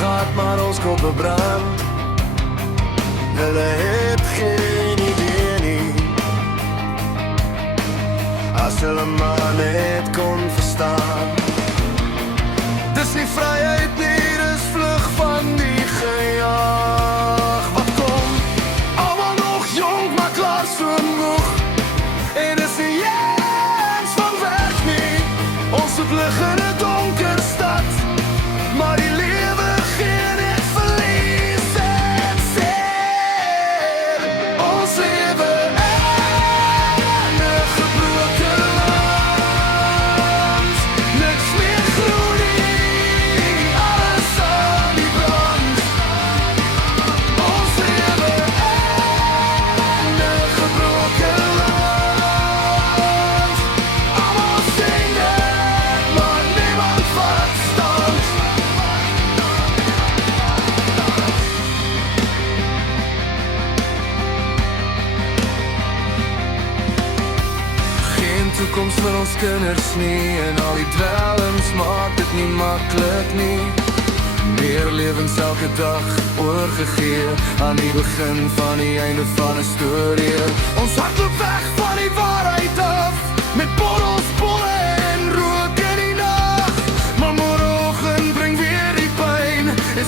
hard, maar ons koppe brand. Hulle het geen idee nie, as hulle maar net kon verstaan. Dis nie vryheid nie, dis vlug van die gejaag. Wat kom, almal nog jong, maar klaar so moeg. En dis nie eens van werk nie, ons het lig in 'n donker stad, maar die lewe gee net verlies en seer. Ons lewe in 'n gebroke land, niks meer groei nie, alles aan die brand. Ons lewe in 'n gebroke land, almal sing dit, maar niemand vat stand. Geen toekoms vir ons kinders nie, en al die dwelms maak dit nie maklik nie. Meer lewens elke dag oorgegee aan die begin van die einde van 'n storie. Ons hart loop weg van die waarheid af, met borrels, bolle en rook in die nag. Maar môreoggend bring weer die pyn en